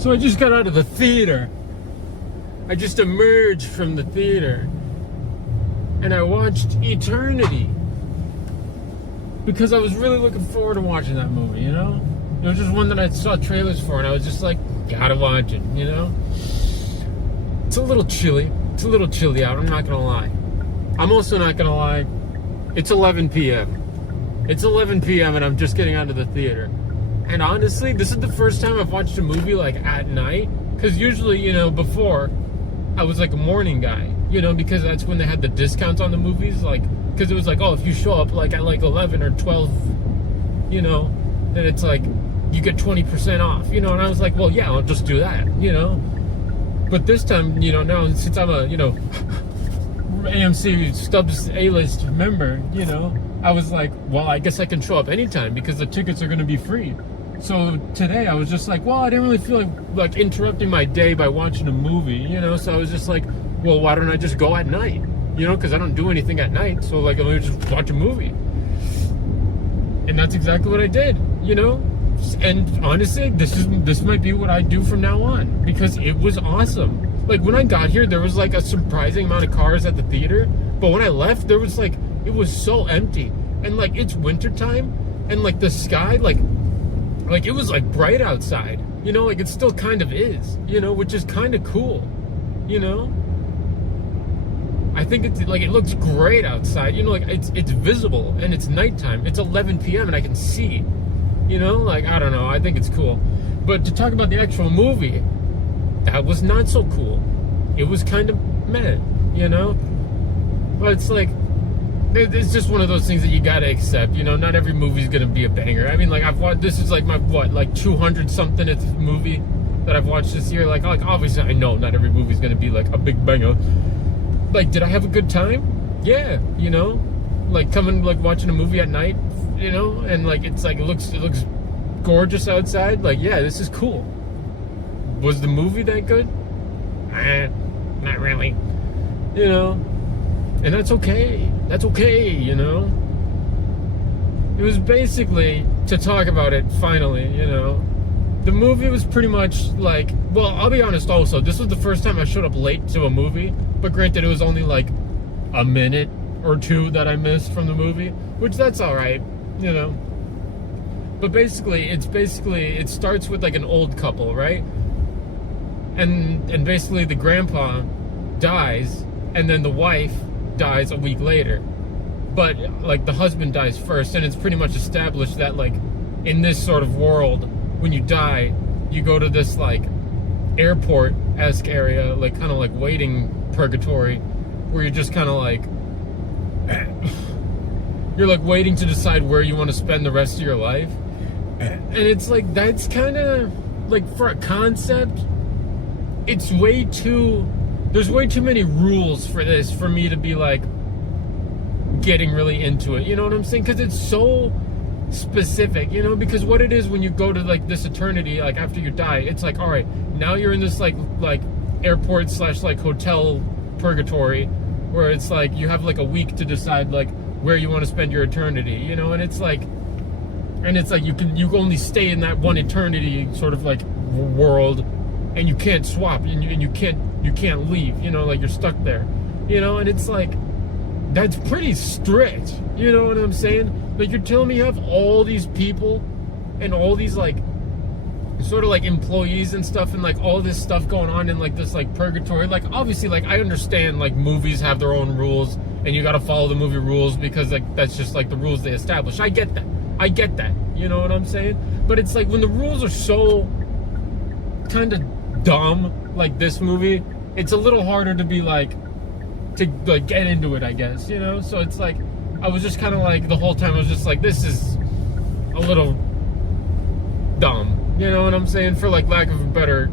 So I just got out of the theater. I just emerged from the theater. And I watched Eternity. Because I was really looking forward to watching that movie, you know? It was just one that I saw trailers for, and I was just like, gotta watch it, you know? It's a little chilly. It's a little chilly out, I'm not gonna lie. I'm also not gonna lie. It's 11 p.m. It's 11 p.m. and I'm just getting out of the theater. And honestly, this is the first time I've watched a movie like at night. Because usually, you know, before, I was like a morning guy. You know, because that's when they had the discounts on the movies. Like, because it was like, oh, if you show up like at like 11 or 12, you know, then it's like, you get 20% off. You know, and I was like, well, yeah, I'll just do that, you know. But this time, you know, now since I'm a, you know, AMC Stubbs A-list member, you know, I was like, well, I guess I can show up anytime because the tickets are going to be free. So today I was just like, well, I didn't really feel like interrupting my day by watching a movie, you know, so I was just like, well, why don't I just go at night, you know, because I don't do anything at night, so like, let me just watch a movie. And that's exactly what I did, you know, and honestly, this might be what I do from now on, because it was awesome. Like, when I got here, there was like a surprising amount of cars at the theater, but when I left, there was like, it was so empty, and like, it's wintertime, and like, the sky, like it was like bright outside, you know, like it still kind of is, you know, which is kind of cool, you know. I think it's like, it looks great outside, you know, like it's visible and it's nighttime. It's 11 p.m. and I can see, you know, like, I don't know, I think it's cool. But to talk about the actual movie, that was not so cool. It was kind of meh, you know. But it's like, it's just one of those things that you gotta accept, you know. Not every movie's gonna be a banger. I mean, like, I've watched, this is like my, what, like 200 somethingth movie that I've watched this year. Like obviously I know not every movie's gonna be like a big banger. Like, did I have a good time? Yeah, you know, like coming, like watching a movie at night, you know, and like, it's like, it looks gorgeous outside. Like, yeah, this is cool. Was the movie that good? Not really, you know. And that's okay. That's okay, you know. It was basically, to talk about it finally, you know, the movie was pretty much like, well, I'll be honest also, this was the first time I showed up late to a movie, but granted, it was only like a minute or two that I missed from the movie, which that's alright, you know. But basically, it starts with like an old couple, right? And basically the grandpa dies, and then the wife dies a week later, but like the husband dies first, and it's pretty much established that like in this sort of world, when you die, you go to this like airport-esque area, like kind of like waiting purgatory, where you're just kind of like you're like waiting to decide where you want to spend the rest of your life. And it's like, that's kind of like, for a concept, it's way too, there's way too many rules for this for me to be like getting really into it, you know what I'm saying? Because it's so specific, you know, because what it is when you go to like this eternity, like after you die, it's like, all right, now you're in this like airport / like hotel purgatory, where it's like you have like a week to decide like where you want to spend your eternity, you know. And it's like you only stay in that one eternity sort of like world, and you can't swap, and you can't leave, you know, like you're stuck there, you know. And it's like, that's pretty strict, you know what I'm saying? Like, you're telling me you have all these people and all these like sort of like employees and stuff, and like all this stuff going on in like this like purgatory. Like, obviously, like, I understand like movies have their own rules and you got to follow the movie rules because like that's just like the rules they establish. I get that, you know what I'm saying? But it's like, when the rules are so kind of dumb, like this movie, it's a little harder to be like, to like get into it, I guess, you know. So it's like, I was just kind of like, the whole time I was just like, this is a little dumb, you know what I'm saying, for like lack of a better,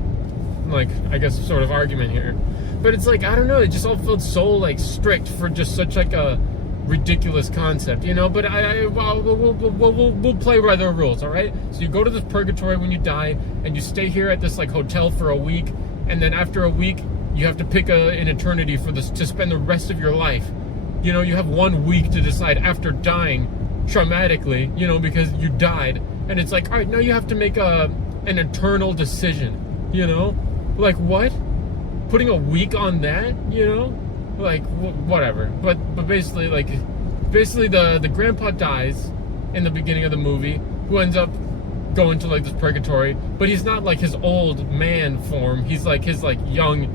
like, I guess, sort of argument here. But it's like, I don't know, it just all felt so like strict for just such like a ridiculous concept, you know. But we'll play by their rules, all right? So you go to this purgatory when you die, and you stay here at this like hotel for a week, and then after a week you have to pick an eternity for this to spend the rest of your life. You know, you have 1 week to decide after dying traumatically, you know, because you died. And it's like, all right, now you have to make an eternal decision. you know? Like, what? Putting a week on that, you know? Like, whatever. But basically, like, the grandpa dies in the beginning of the movie, who ends up going to, like, this purgatory, but he's not, like, his old man form. He's, like, his, like, young...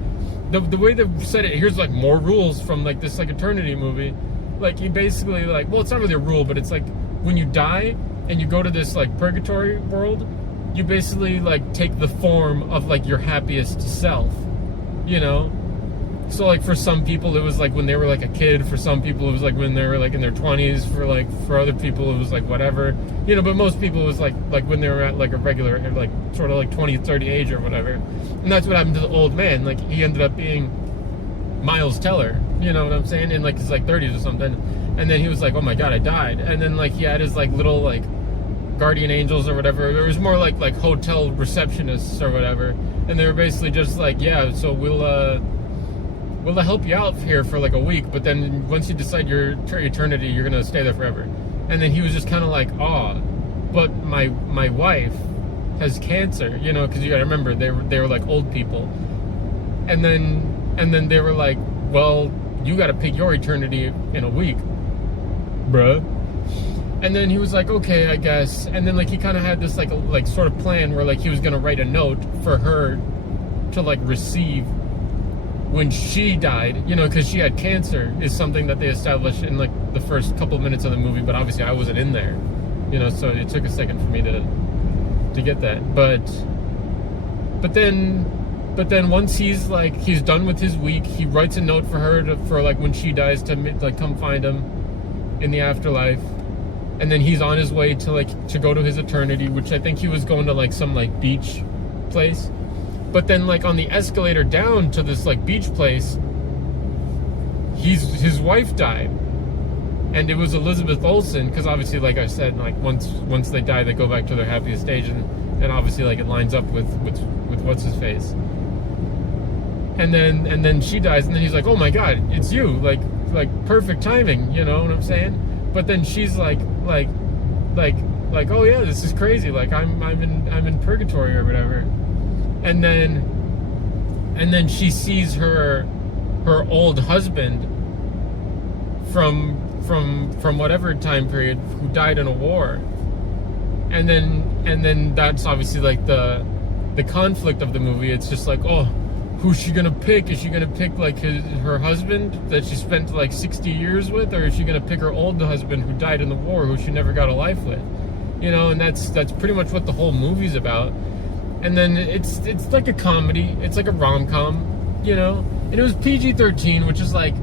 The way they said it, here's, like, more rules from, like, this, like, Eternity movie. Like, he basically, like... Well, it's not really a rule, but it's, like, when you die and you go to this, like, purgatory world, you basically, like, take the form of, like, your happiest self, you know? So, like, for some people, it was, like, when they were, like, a kid. For some people, it was, like, when they were, like, in their 20s. For other people, it was, like, whatever. You know, but most people, it was, like when they were at, like, a regular, like, sort of, like, 20, 30 age or whatever. And that's what happened to the old man. Like, he ended up being Miles Teller. You know what I'm saying? In, like, his, like, 30s or something. And then he was like, oh, my God, I died. And then, like, he had his, like, little, like, guardian angels or whatever. It was more like hotel receptionists or whatever. And they were basically just like, yeah, so we'll help you out here for like a week, but then once you decide your eternity, you're gonna stay there forever. And then he was just kind of like, but my wife has cancer, you know, because you gotta remember they were like old people. And then they were like, well, you gotta pick your eternity in a week, bruh. And then he was like, okay, I guess. And then like he kind of had this like sort of plan where like he was gonna write a note for her to like receive when she died, you know, because she had cancer, is something that they established in like the first couple of minutes of the movie. But obviously I wasn't in there, you know, so it took a second for me to get that. But then once he's done with his week, he writes a note for her for like when she dies to like come find him in the afterlife. And then he's on his way to go to his eternity, which I think he was going to like some like beach place. But then like on the escalator down to this like beach place, his wife died. And it was Elizabeth Olsen, because obviously, like I said, like once they die, they go back to their happiest stage, and obviously like it lines up with what's his face. And then she dies, and then he's like, oh my God, it's you, like perfect timing, you know what I'm saying? But then she's like, oh yeah, this is crazy. Like I'm in purgatory or whatever. And then she sees her old husband from whatever time period who died in a war. And then that's obviously like the conflict of the movie. It's just like, oh, who's she gonna pick? Is she gonna pick like her husband that she spent like 60 years with, or is she gonna pick her old husband who died in the war, who she never got a life with? You know, and that's pretty much what the whole movie's about. And then it's like a comedy, it's like a rom-com, you know. And it was PG-13, which is like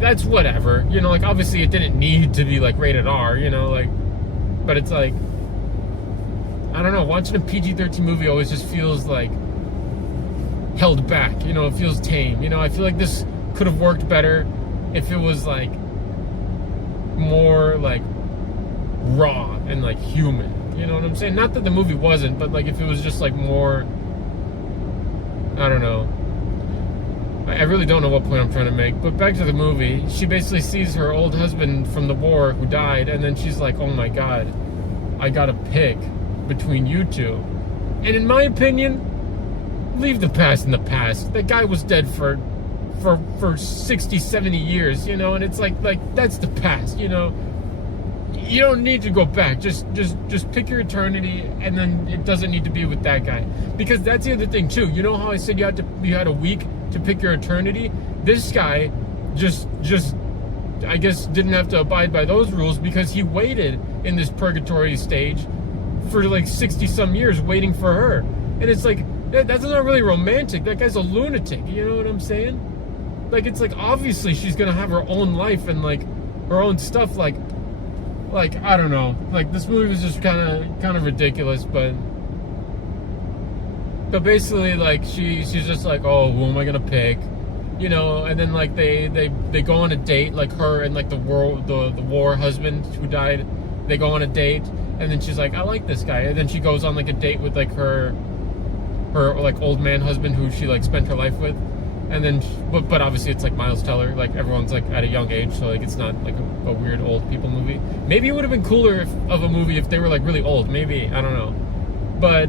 that's whatever, you know. Like obviously it didn't need to be like rated R, you know, like, but it's like, I don't know, watching a PG-13 movie always just feels like held back, you know, it feels tame, you know. I feel like this could have worked better if it was like more like raw and like human, you know what I'm saying? Not that the movie wasn't, but like if it was just like more, I don't know. I really don't know what point I'm trying to make, but back to the movie. She basically sees her old husband from the war who died, and then she's like, oh my God, I gotta pick between you two. And in my opinion, leave the past in the past. That guy was dead for 60, 70 years, you know, and it's like that's the past, you know. You don't need to go back. Just pick your eternity, and then it doesn't need to be with that guy. Because that's the other thing too. You know how I said you had a week to pick your eternity? This guy just I guess didn't have to abide by those rules, because he waited in this purgatory stage for like 60 some years waiting for her. And it's like, that's not really romantic. That guy's a lunatic, you know what I'm saying? Like, it's like obviously she's gonna have her own life and like her own stuff. Like I don't know, like this movie was just kind of ridiculous. But basically like she's just like, oh, who am I gonna pick, you know? And then like they go on a date, like her and like the war husband who died, they go on a date, and then she's like, I like this guy. And then she goes on like a date with like her like old man husband who she like spent her life with. And then, but obviously it's like Miles Teller, like everyone's like at a young age, so like it's not like a weird old people movie. Maybe it would have been cooler of a movie if they were like really old. Maybe, I don't know. but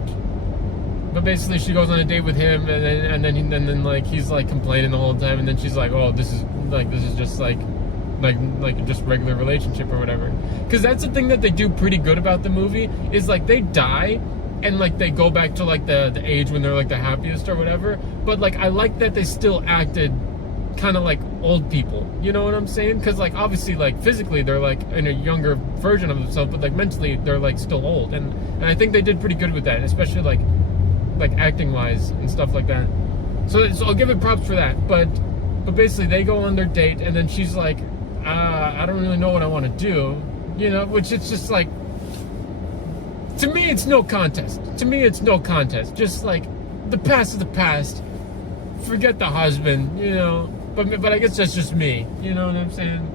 basically she goes on a date with him, and then like he's like complaining the whole time, and then she's like, oh, this is just like just regular relationship or whatever. Because that's the thing that they do pretty good about the movie, is like they die and like they go back to like the age when they're like the happiest or whatever, but like I like that they still acted kind of like old people, you know what I'm saying? Because like obviously like physically they're like in a younger version of themselves, but like mentally they're like still old, and I think they did pretty good with that, especially like acting wise and stuff like that. So I'll give it props for that. But basically they go on their date, and then she's like, I don't really know what I want to do, you know, which it's just like, to me it's no contest. Just like, the past is the past. Forget the husband, you know. But I guess that's just me, you know what I'm saying?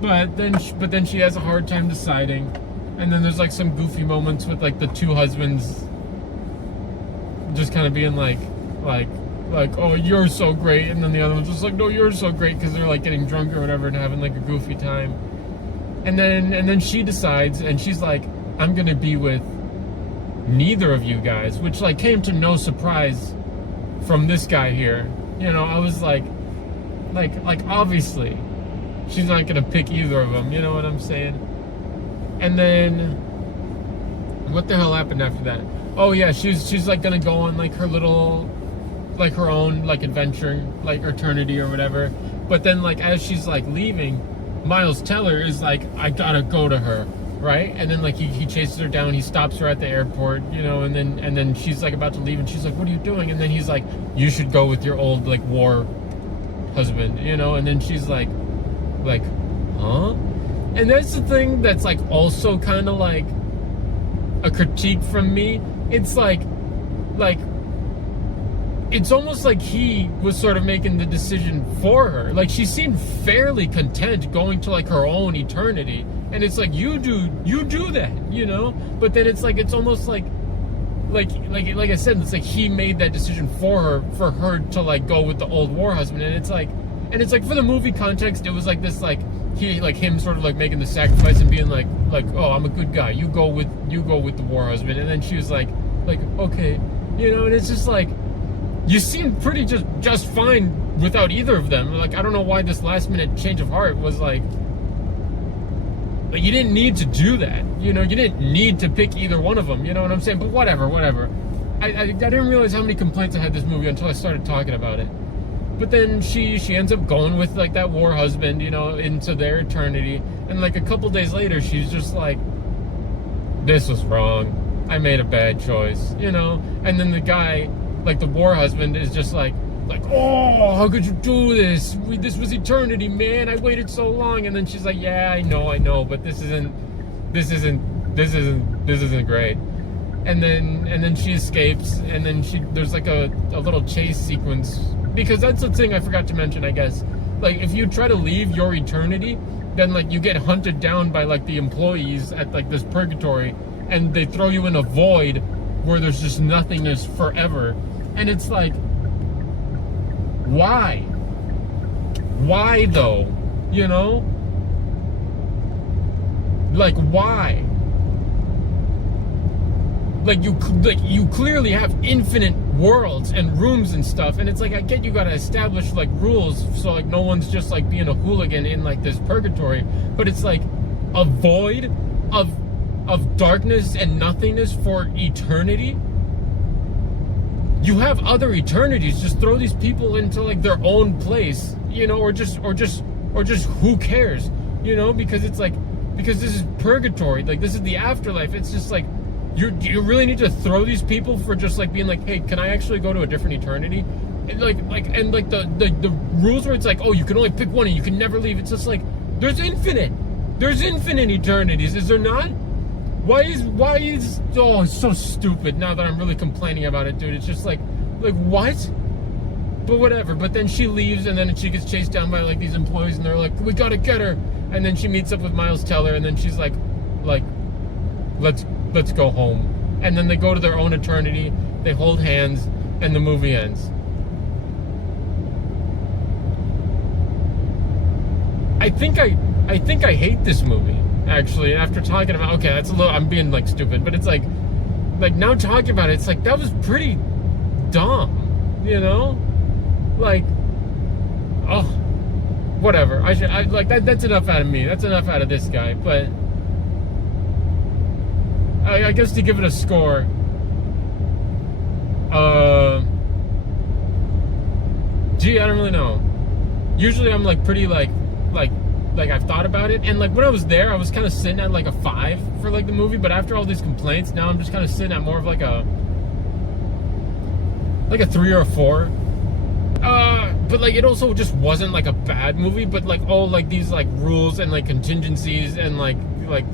But then she has a hard time deciding, and then there's like some goofy moments with like the two husbands just kind of being like, oh, you're so great, and then the other one's just like, no, you're so great, because they're like getting drunk or whatever and having like a goofy time. And then she decides, and she's like, I'm gonna be with neither of you guys, which like came to no surprise from this guy here. You know, I was like obviously she's not gonna pick either of them, you know what I'm saying? And then what the hell happened after that? Oh yeah, she's like gonna go on like her little, like her own like adventure, like eternity or whatever. But then like as she's like leaving, Miles Teller is like, I gotta go to her, right? And then like he chases her down, he stops her at the airport, you know, and then she's like about to leave, and she's like, what are you doing? And then he's like, you should go with your old like war husband, you know. And then she's like huh? And that's the thing that's like also kind of like a critique from me. It's like it's almost like he was sort of making the decision for her. Like she seemed fairly content going to like her own eternity, and it's like, you do that, you know. But then it's like, it's almost like I said, it's like he made that decision for her to like go with the old war husband. And it's like for the movie context, it was like this, like he, like him sort of like making the sacrifice and being like, oh, I'm a good guy, you go with the war husband. And then she was like okay, you know. And it's just like, you seem pretty just fine without either of them. Like, I don't know why this last minute change of heart was like, but you didn't need to do that, you know. You didn't need to pick either one of them, you know what I'm saying? But whatever. I didn't realize how many complaints I had this movie until I started talking about it. But then she ends up going with like that war husband, you know, into their eternity. And like a couple days later, she's just like, this was wrong, I made a bad choice, you know. And then the guy, like the war husband, is just like, oh, how could you do this? This was eternity, man. I waited so long. And then she's like, yeah, I know, but this isn't great. And then she escapes, and then there's like a little chase sequence, because that's the thing I forgot to mention, I guess. Like, if you try to leave your eternity, then like you get hunted down by like the employees at like this purgatory, and they throw you in a void where there's just nothingness forever. And it's like, why though, you know? Like, why? Like you clearly have infinite worlds and rooms and stuff, and it's like, I get you gotta establish like rules so like no one's just like being a hooligan in like this purgatory, but it's like a void of darkness and nothingness for eternity. You have other eternities. Just throw these people into like their own place, you know, or just who cares, you know? Because it's like, because this is purgatory, like this is the afterlife. It's just like, you really need to throw these people for just like being like, hey, can I actually go to a different eternity? And like the rules where it's like, oh, you can only pick one and you can never leave. It's just like, there's infinite eternities, is there not? Why is oh, it's so stupid. Now that I'm really complaining about it, dude, it's just like what? But whatever. But then she leaves, and then she gets chased down by like these employees, and they're like, we gotta get her. And then she meets up with Miles Teller, and then she's like let's go home. And then they go to their own eternity, they hold hands, and the movie ends. I think I hate this movie, actually, after talking about, okay, that's a little, I'm being like stupid, but it's like, like now talking about it, it's like that was pretty dumb, you know? Like, oh, whatever. I like that. That's enough out of me. That's enough out of this guy. But I guess to give it a score, gee, I don't really know. Usually I'm like pretty like I've thought about it, and like when I was there, I was kind of sitting at like a 5 for like the movie. But after all these complaints, now I'm just kind of sitting at more of like a 3 or a 4. But like it also just wasn't like a bad movie, but like all like these like rules and like contingencies and like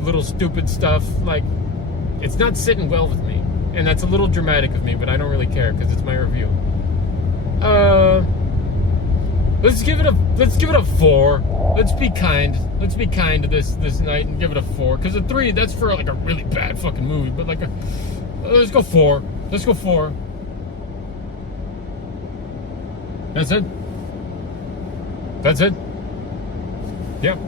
little stupid stuff, like it's not sitting well with me, and that's a little dramatic of me, but I don't really care because it's my review. Let's give it a 4. Let's be kind. Let's be kind to this night and give it a 4, because a 3, that's for like a really bad fucking movie. But like let's go 4. Let's go 4. That's it. That's it. Yep.